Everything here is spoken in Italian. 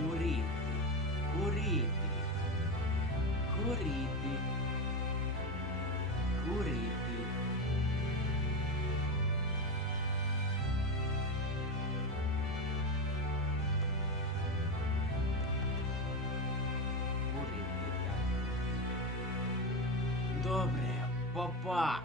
Curiti, curiti, curiti, curiti. добре, па-па!